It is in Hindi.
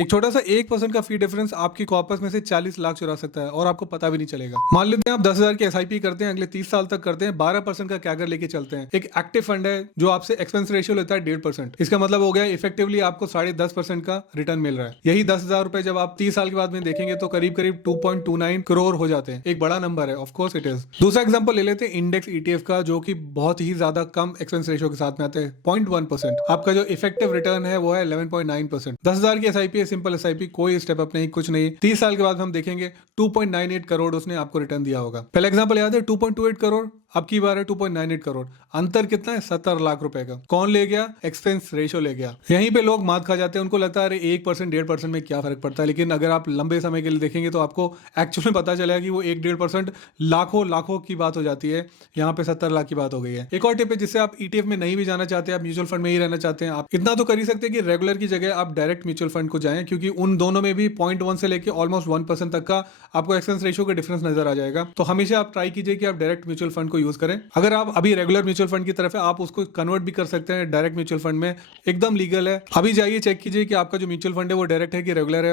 एक छोटा सा 1% का फी डिफरेंस आपकी कॉर्पस में से 40 लाख चुरा सकता है और आपको पता भी नहीं चलेगा। मान लेते हैं आप 10,000 की एसआईपी करते हैं, अगले 30 साल तक करते हैं, 12% का कैगर लेके चलते हैं। एक एक्टिव फंड है जो आपसे एक्सपेंस रेशियो लेता है 1.5%। इसका मतलब हो गया इफेक्टिवली आपको 10.5% का रिटर्न मिल रहा है। यही 10,000 रुपए जब आप 30 साल के बाद में देखेंगे तो करीब करीब 2.29 करोड़ हो जाते हैं। एक बड़ा नंबर है, ऑफ कोर्स इट इज। दूसरा एग्जांपल ले लेते हैं इंडेक्स ईटीएफ का, जो कि बहुत ही ज्यादा कम एक्सपेंस रेशियो के साथ में आता है, 0.1%। आपका जो इफेक्टिव रिटर्न है वो है 11.9%। 10,000 की एसआईपी है, सिंपल एसआईपी, कोई स्टेप अप नहीं, कुछ नहीं। 30 साल के बाद हम देखेंगे 2.98 करोड़ उसने आपको रिटर्न दिया होगा। पहला एग्जांपल याद है, 2.28 करोड़, अब की बार है 2.98 करोड़। अंतर कितना है? 70 लाख रुपए का। कौन ले गया? एक्सपेंस रेशियो ले गया। यहीं पे लोग मात खा जाते हैं, उनको लगता है अरे 1% 1.5% में क्या फर्क पड़ता है, लेकिन अगर आप लंबे समय के लिए देखेंगे तो आपको एक्चुअली पता चलेगा कि वो 1-1.5% लाखों लाखों की बात हो जाती है। यहाँ पे 70 लाख की बात हो गई है। एक और टिप है, जिससे आप ईटीएफ में नहीं भी जाना चाहते, आप म्यूचुअल फंड में ही रहना चाहते हैं, आप इतना तो कर ही सकते हैं कि रेगुलर की जगह आप डायरेक्ट म्यूचुअल फंड को जाएं, क्योंकि उन दोनों में भी 0.1 से लेकर ऑलमोस्ट 1% तक का आपको एक्सपेंस रेशियो का डिफरेंस नजर आ जाएगा। तो हमेशा आप ट्राई कीजिए कि आप डायरेक्ट म्यूचुअल फंड को यूज करें। अगर आप अभी रेगुलर म्यूचुअल फंड की तरफ है, आप उसको कन्वर्ट भी कर सकते हैं डायरेक्ट म्यूचुअल फंड में, एकदम लीगल है। अभी जाइए चेक कीजिए कि आपका जो म्यूचुअल फंड है वो डायरेक्ट है कि रेगुलर है।